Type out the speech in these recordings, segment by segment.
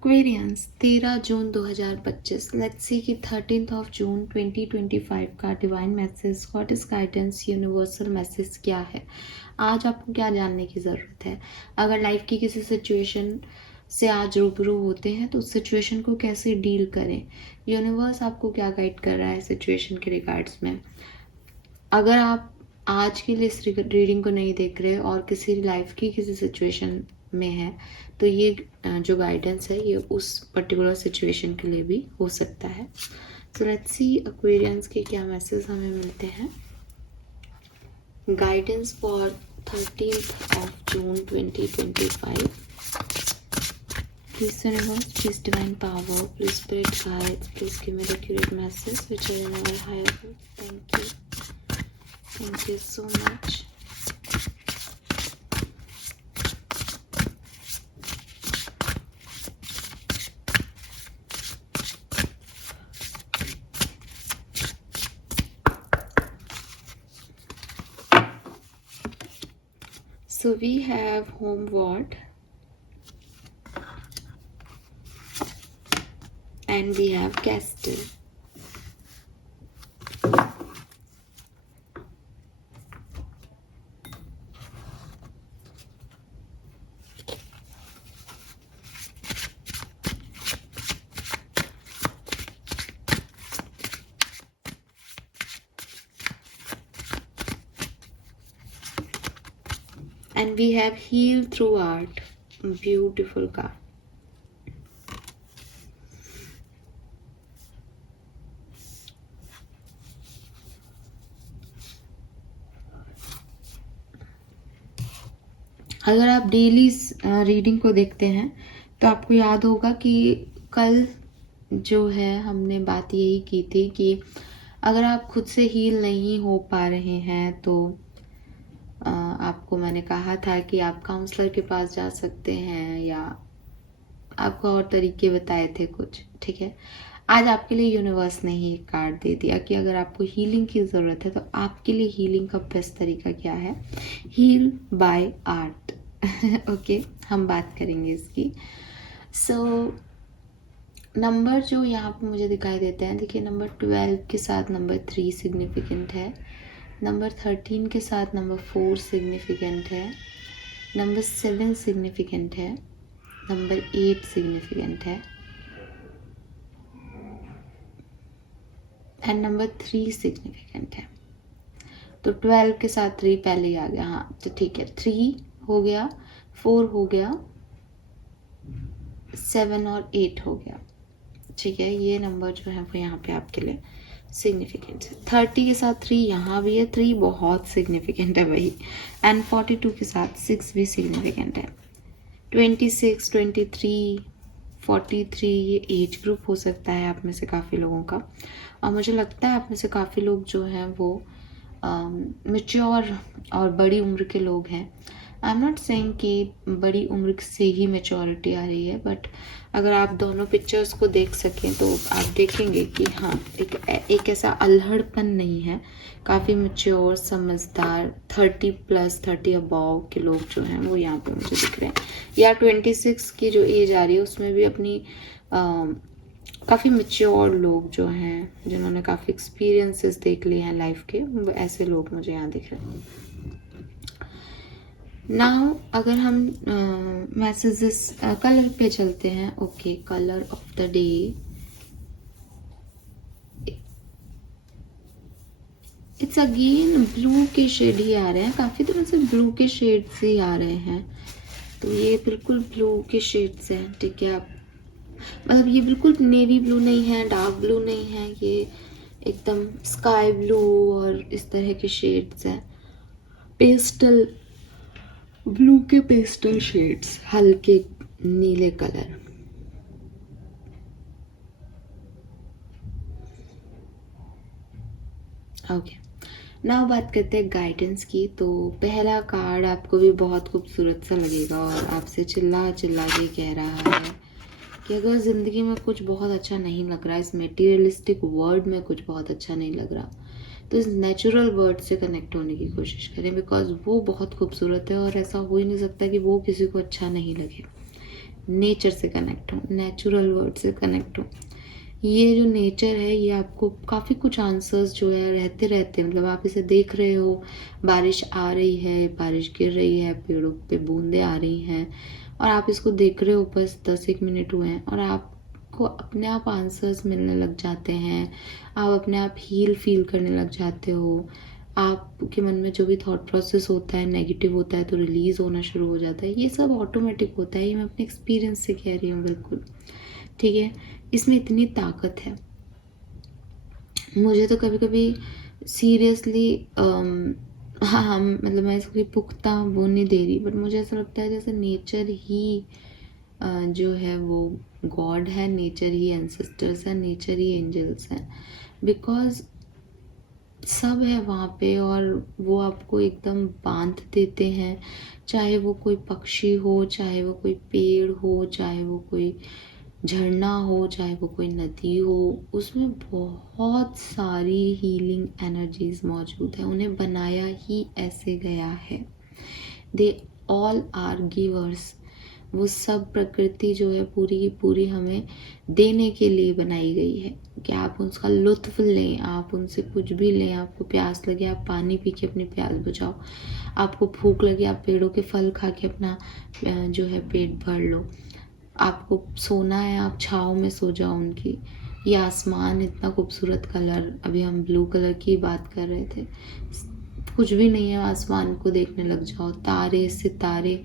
Aquarians 13 जून 2025। Let's see कि 13 जून 2025 का divine message, goddess guidance, universal message क्या है। आज आपको क्या जानने की ज़रूरत है। अगर लाइफ की किसी सिचुएशन से आज रूबरू होते हैं तो उस सिचुएशन को कैसे डील करें। यूनिवर्स आपको क्या गाइड कर रहा है सिचुएशन के रिगार्ड्स में। अगर आप आज के लिए इस रीडिंग को नहीं देख रहे और किसी लाइफ की किसी सिचुएशन में है तो ये जो गाइडेंस है ये उस पर्टिकुलर सिचुएशन के लिए भी हो सकता है। सो लेट्स सी एक्वेरियंस के क्या मैसेज हमें मिलते हैं। गाइडेंस फॉर 13 जून 2025। Please universe, please divine power, please spirit guides, please give me the accurate message which I will never higher. Thank you. Thank you so much. So we have homeward and we have castle. And we have heal through art. Beautiful card. अगर आप daily reading को देखते हैं तो आपको याद होगा कि कल जो है हमने बात यही की थी कि अगर आप खुद से हील नहीं हो पा रहे हैं तो आपको मैंने कहा था कि आप काउंसलर के पास जा सकते हैं या आपको और तरीके बताए थे कुछ। ठीक है, आज आपके लिए यूनिवर्स ने ही एक कार्ड दे दिया कि अगर आपको हीलिंग की ज़रूरत है तो आपके लिए हीलिंग का बेस्ट तरीका क्या है। Heal bye art. ओके, हम बात करेंगे इसकी। सो नंबर जो यहाँ पे मुझे दिखाई देते हैं, देखिए नंबर 12 के साथ नंबर 3 सिग्निफिकेंट है, नंबर 13 के साथ नंबर 4 सिग्निफिकेंट है, नंबर 7 सिग्निफिकेंट है, नंबर 8 सिग्निफिकेंट है एंड नंबर 3 सिग्निफिकेंट है। तो 12 के साथ 3 पहले ही आ गया। हाँ तो ठीक है, 3 हो गया, 4 हो गया, 7 और 8 हो गया। ठीक है, ये नंबर जो है वो यहाँ पे आपके लिए सिग्निफिकेंट है। 30 के साथ 3 यहाँ भी है, 3 बहुत सिग्निफिकेंट है वही। एंड 42 के साथ 6 भी सिग्निफिकेंट है। 26, 23, 43 ये एज ग्रुप हो सकता है आप में से काफ़ी लोगों का। और मुझे लगता है आप में से काफ़ी लोग जो हैं वो मैच्योर और बड़ी उम्र के लोग हैं। आई एम नॉट सेइंग कि बड़ी उम्र से ही मैच्योरिटी आ रही है, बट अगर आप दोनों पिक्चर्स को देख सकें तो आप देखेंगे कि हाँ एक ऐसा अल्हड़पन नहीं है। काफ़ी मैच्योर, समझदार 30+ 30 अबव के लोग जो हैं वो यहाँ पे मुझे दिख रहे हैं। या 26 की जो एज आ रही है उसमें भी अपनी काफ़ी मैच्योर लोग जो हैं, जिन्होंने काफ़ी एक्सपीरियंसेस देख लिए हैं लाइफ के, ऐसे लोग मुझे यहाँ दिख रहे हैं। नाउ अगर हम मैसेजेस कलर पे चलते हैं। Okay, colour of the day, it's again blue के शेड ही आ रहे हैं। काफ़ी दिनों से ब्लू के शेड से ही आ रहे हैं, तो ये बिल्कुल ब्लू के शेड से हैं। ठीक है, आप मतलब ये बिल्कुल नेवी ब्लू नहीं है, डार्क ब्लू नहीं है, ये एकदम स्काई ब्लू और इस तरह के शेड्स हैं। पेस्टल ब्लू के पेस्टल शेड्स, हल्के नीले कलर। ओके, नाउ बात करते हैं गाइडेंस की। तो पहला कार्ड आपको भी बहुत खूबसूरत सा लगेगा और आपसे चिल्ला चिल्ला के कह रहा है कि अगर ज़िंदगी में कुछ बहुत अच्छा नहीं लग रहा, इस मटेरियलिस्टिक वर्ल्ड में कुछ बहुत अच्छा नहीं लग रहा, तो इस नेचुरल वर्ल्ड से कनेक्ट होने की कोशिश करें, बिकॉज वो बहुत खूबसूरत है और ऐसा हो ही नहीं सकता कि वो किसी को अच्छा नहीं लगे। नेचर से कनेक्ट हो, नेचुरल वर्ड से कनेक्ट हो। ये जो नेचर है ये आपको काफ़ी कुछ आंसर्स जो है रहते रहते, मतलब आप इसे देख रहे हो, बारिश आ रही है, बारिश गिर रही है, पेड़ों पे बूंदें आ रही हैं और आप इसको देख रहे हो, बस 10-1 मिनट हुए हैं और आपको अपने आप आंसर्स मिलने लग जाते हैं, आप अपने आप हील फील करने लग जाते हो, आपके मन में जो भी थॉट प्रोसेस होता है नेगेटिव होता है तो रिलीज़ होना शुरू हो जाता है। ये सब ऑटोमेटिक होता है, ये मैं अपने एक्सपीरियंस से कह रही हूँ बिल्कुल, ठीक है। इसमें इतनी ताकत है। मुझे तो कभी कभी सीरियसली हाँ, मतलब मैं इसको पुख्ता वो नहीं दे रही, बट मुझे ऐसा लगता है जैसे नेचर ही जो है वो गॉड है, नेचर ही एंसेस्टर्स है, नेचर ही एंजल्स हैं, बिकॉज सब है वहाँ पे और वो आपको एकदम बांध देते हैं, चाहे वो कोई पक्षी हो, चाहे वो कोई पेड़ हो, चाहे वो कोई झरना हो, चाहे वो कोई नदी हो, उसमें बहुत सारी हीलिंग एनर्जीज मौजूद है, उन्हें बनाया ही ऐसे गया है। They all are givers. वो सब प्रकृति जो है पूरी की पूरी हमें देने के लिए बनाई गई है कि आप उसका लुत्फ लें, आप उनसे कुछ भी लें। आपको प्यास लगे आप पानी पी के अपनी प्यास बुझाओ, आपको भूख लगे आप पेड़ों के फल खा के अपना जो है पेट भर लो, आपको सोना है आप छाँव में सो जाओ उनकी। ये आसमान इतना खूबसूरत कलर, अभी हम ब्लू कलर की बात कर रहे थे, कुछ भी नहीं है, आसमान को देखने लग जाओ, तारे सितारे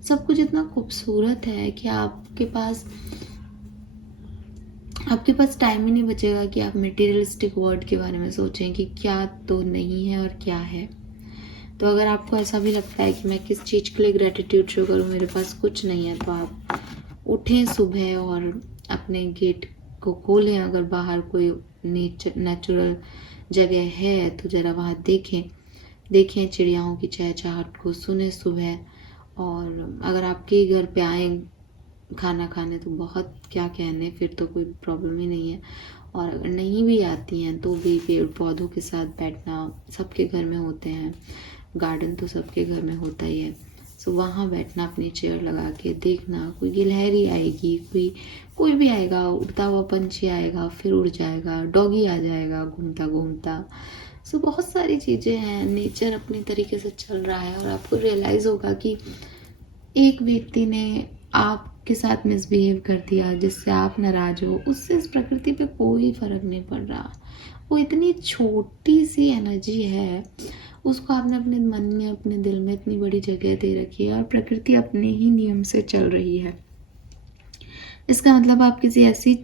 सब कुछ इतना खूबसूरत है कि आपके पास टाइम ही नहीं बचेगा कि आप मटेरियलिस्टिक वर्ल्ड के बारे में सोचें कि क्या तो नहीं है और क्या है। तो अगर आपको ऐसा भी लगता है कि मैं किस चीज़ के लिए ग्रेटिट्यूड शो करूँ, मेरे पास कुछ नहीं है, तो आप उठें सुबह और अपने गेट को खोलें, अगर बाहर कोई नेचुरल जगह है तो ज़रा वहाँ देखें चिड़ियाओं की चहचहाट को, सुने सुबह। और अगर आपके घर पे आए खाना खाने तो बहुत क्या कहने, फिर तो कोई प्रॉब्लम ही नहीं है। और अगर नहीं भी आती हैं तो भी पेड़ पौधों के साथ बैठना सबके घर में होते हैं, गार्डन तो सबके घर में होता ही है, सो वहाँ बैठना, अपनी चेयर लगा के देखना, कोई गिलहरी आएगी, कोई भी आएगा, उड़ता हुआ पंछी आएगा फिर उड़ जाएगा, डॉगी आ जाएगा घूमता घूमता। सो बहुत सारी चीज़ें हैं, नेचर अपनी तरीके से चल रहा है और आपको रियलाइज़ होगा कि एक व्यक्ति ने आपके साथ मिसबिहेव कर दिया जिससे आप नाराज हो, उससे इस प्रकृति पे कोई फर्क नहीं पड़ रहा। वो इतनी छोटी सी एनर्जी है, उसको आपने अपने मन में अपने दिल में इतनी बड़ी जगह दे रखी है और प्रकृति अपने ही नियम से चल रही है। इसका मतलब आप किसी ऐसी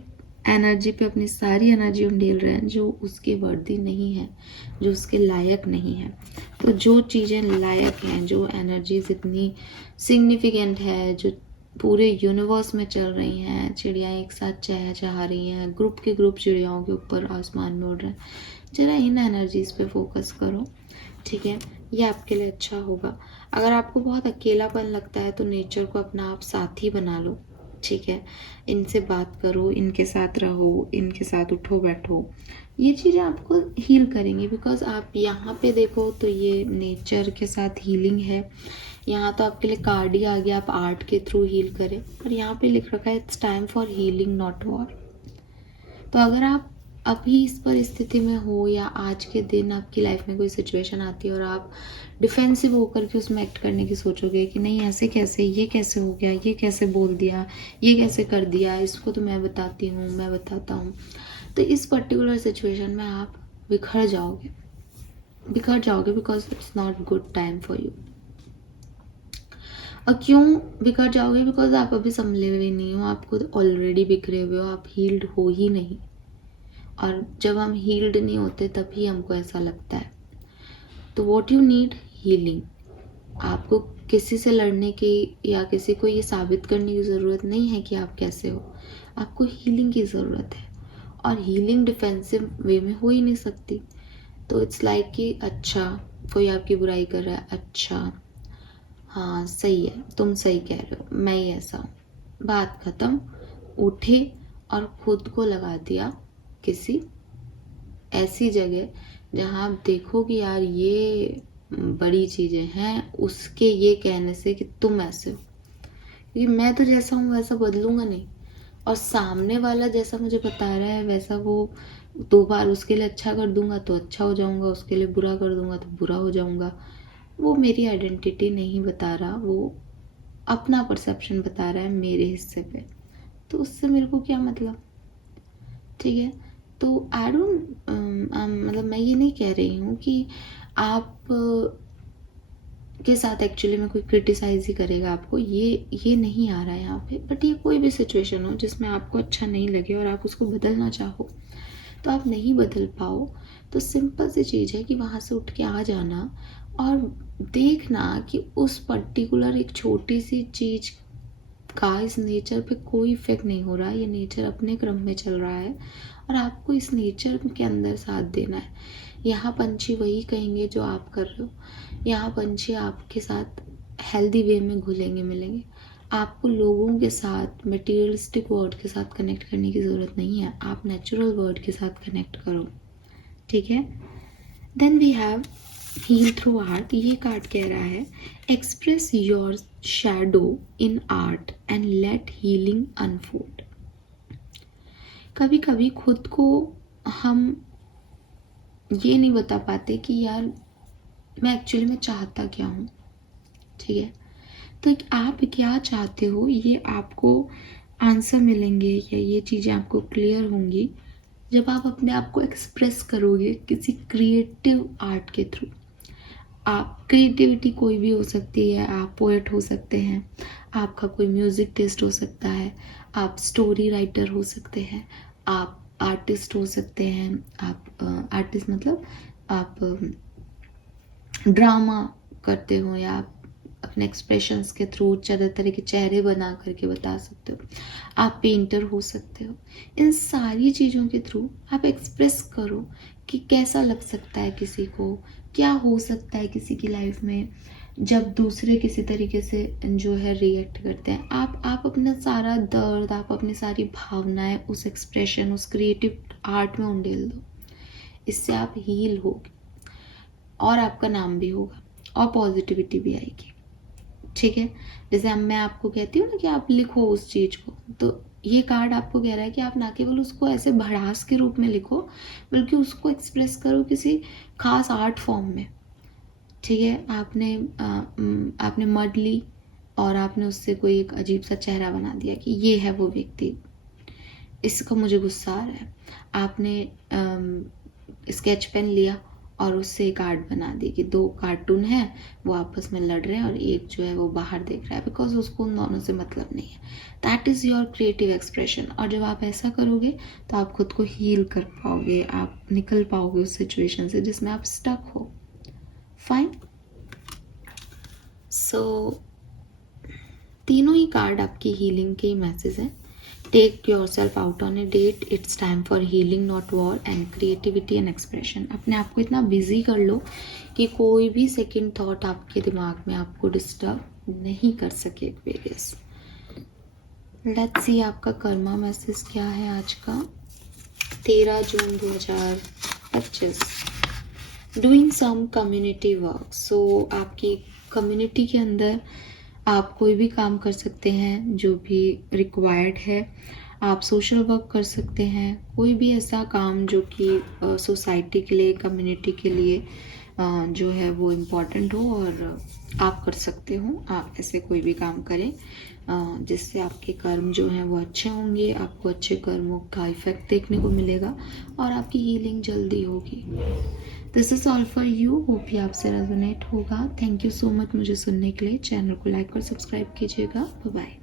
एनर्जी पे अपनी सारी एनर्जी उंडेल रहे हैं जो उसके वर्दी नहीं है, जो उसके लायक नहीं है। तो जो चीज़ें लायक हैं, जो एनर्जीज इतनी सिग्निफिकेंट है, जो पूरे यूनिवर्स में चल रही हैं, चिड़िया एक साथ चहचहा रही हैं, ग्रुप के ग्रुप चिड़ियाओं के ऊपर आसमान में उड़ रहे हैं, जरा इन एनर्जीज पे फोकस करो, ठीक है। ये आपके लिए अच्छा होगा। अगर आपको बहुत अकेलापन लगता है तो नेचर को अपना आप साथी बना लो, ठीक है। इनसे बात करो, इनके साथ रहो, इनके साथ उठो बैठो, ये चीज़ें आपको हील करेंगी। बिकॉज आप यहाँ पे देखो तो ये नेचर के साथ हीलिंग है, यहाँ तो आपके लिए कार्ड ही आ गया, आप आर्ट के थ्रू हील करें, और यहाँ पे लिख रखा है it's time for healing not war. तो अगर आप अभी इस परिस्थिति में हो या आज के दिन आपकी लाइफ में कोई सिचुएशन आती है और आप डिफेंसिव होकर के उसमें एक्ट करने की सोचोगे कि नहीं ऐसे कैसे, ये कैसे हो गया, ये कैसे बोल दिया, ये कैसे कर दिया, इसको तो मैं बताती हूँ, मैं बताता हूँ, तो इस पर्टिकुलर सिचुएशन में आप बिखर जाओगे because it's not good time for you. और क्यों बिखर जाओगे? बिकॉज आप अभी संभले हुए नहीं हो, आप खुद ऑलरेडी बिखरे हुए हो, आप हील्ड हो ही नहीं। और जब हम हील्ड नहीं होते तभी हमको ऐसा लगता है। तो व्हाट यू नीड, हीलिंग। आपको किसी से लड़ने की या किसी को ये साबित करने की ज़रूरत नहीं है कि आप कैसे हो, आपको हीलिंग की ज़रूरत है। और हीलिंग डिफेंसिव वे में हो ही नहीं सकती। तो इट्स लाइक कि अच्छा कोई आपकी बुराई कर रहा है, अच्छा हाँ सही है, तुम सही कह रहे हो, मैं ही ऐसा हूँ, बात ख़त्म। उठे और खुद को लगा दिया किसी ऐसी जगह जहाँ आप देखो कि यार ये बड़ी चीज़ें हैं, उसके ये कहने से कि तुम ऐसे हो, क्योंकि मैं तो जैसा हूँ वैसा बदलूंगा नहीं, और सामने वाला जैसा मुझे बता रहा है वैसा वो 2 बार उसके लिए अच्छा कर दूंगा तो अच्छा हो जाऊंगा, उसके लिए बुरा कर दूंगा तो बुरा हो जाऊंगा। वो मेरी आइडेंटिटी नहीं बता रहा, वो अपना परसेप्शन बता रहा है मेरे हिस्से पे, तो उससे मेरे को क्या मतलब। ठीक है, तो आई डोंट मतलब मैं ये नहीं कह रही हूँ कि आप के साथ एक्चुअली में कोई क्रिटिसाइज ही करेगा आपको, ये नहीं आ रहा है यहाँ पे। बट ये कोई भी सिचुएशन हो जिसमें आपको अच्छा नहीं लगे और आप उसको बदलना चाहो तो आप नहीं बदल पाओ, तो सिंपल सी चीज़ है कि वहाँ से उठ के आ जाना और देखना कि उस पर्टिकुलर एक छोटी सी चीज़ का इस नेचर पे कोई इफेक्ट नहीं हो रहा है। ये नेचर अपने क्रम में चल रहा है और आपको इस नेचर के अंदर साथ देना है। यहाँ पंछी वही कहेंगे जो आप कर रहे हो, यहाँ पंछी आपके साथ हेल्दी वे में घुलेंगे मिलेंगे। आपको लोगों के साथ मटेरियलिस्टिक वर्ड के साथ कनेक्ट करने की ज़रूरत नहीं है, आप नेचुरल वर्ड के साथ कनेक्ट करो। ठीक है, then we have heal through art. ये कार्ड कह रहा है express your shadow in art and let healing unfold. कभी कभी खुद को हम ये नहीं बता पाते कि यार मैं एक्चुअली में चाहता क्या हूँ। ठीक है, तो आप क्या चाहते हो ये आपको आंसर मिलेंगे या ये चीज़ें आपको क्लियर होंगी जब आप अपने आप को एक्सप्रेस करोगे किसी क्रिएटिव आर्ट के थ्रू। आप क्रिएटिविटी कोई भी हो सकती है, आप पोएट हो सकते हैं, आपका कोई म्यूज़िक टेस्ट हो सकता है, आप स्टोरी राइटर हो सकते हैं, आप आर्टिस्ट हो सकते हैं, आप आर्टिस्ट मतलब आप ड्रामा करते हो या आप अपने एक्सप्रेशंस के थ्रू तरह तरह के चेहरे बना करके बता सकते हो, आप पेंटर हो सकते हो। इन सारी चीज़ों के थ्रू आप एक्सप्रेस करो कि कैसा लग सकता है किसी को, क्या हो सकता है किसी की लाइफ में जब दूसरे किसी तरीके से जो है रिएक्ट करते हैं। आप अपना सारा दर्द, आप अपनी सारी भावनाएं उस एक्सप्रेशन, उस क्रिएटिव आर्ट में उंडेल दो। इससे आप हील होगे और आपका नाम भी होगा और पॉजिटिविटी भी आएगी। ठीक है, जैसे मैं आपको कहती हूँ ना कि आप लिखो उस चीज़ को, तो ये कार्ड आपको कह रहा है कि आप ना केवल उसको ऐसे भड़ास के रूप में लिखो बल्कि उसको एक्सप्रेस करो किसी खास आर्ट फॉर्म में। ठीक है, आपने मड ली और आपने उससे कोई एक अजीब सा चेहरा बना दिया कि ये है वो व्यक्ति, इसका मुझे गुस्सा आ रहा है। आपने स्केच पेन लिया और उससे एक आर्ट बना दी कि 2 कार्टून हैं, वो आपस में लड़ रहे हैं और एक जो है वो बाहर देख रहा है, बिकॉज उसको उन दोनों से मतलब नहीं है। That is your creative expression. और जब आप ऐसा करोगे तो आप खुद को हील कर पाओगे, आप निकल पाओगे उस सिचुएशन से जिसमें आप स्टक हो। फाइन, सो तीनों ही कार्ड आपकी हीलिंग के मैसेज हैं। Take yourself out on a date, it's time for healing not war and creativity and expression. अपने आप को इतना बिजी कर लो कि कोई भी सेकंड थॉट आपके दिमाग में आपको डिस्टर्ब नहीं कर सके एक्वेरियस। लेट्स सी आपका कर्मा मैसेज क्या है आज का, 13 जून 2025। Doing some community work. So आपकी कम्युनिटी के अंदर आप कोई भी काम कर सकते हैं जो भी रिक्वायर्ड है। आप सोशल वर्क कर सकते हैं, कोई भी ऐसा काम जो कि सोसाइटी के लिए, कम्युनिटी के लिए जो है वो इम्पॉर्टेंट हो और आप कर सकते हो। आप ऐसे कोई भी काम करें जिससे आपके कर्म जो हैं वो अच्छे होंगे, आपको अच्छे कर्मों का इफेक्ट देखने को मिलेगा और आपकी हीलिंग जल्दी होगी। This is all for you, hope ये आपसे रेजोनेट होगा। थैंक यू सो मच मुझे सुनने के लिए। चैनल को लाइक और सब्सक्राइब कीजिएगा। Bye bye.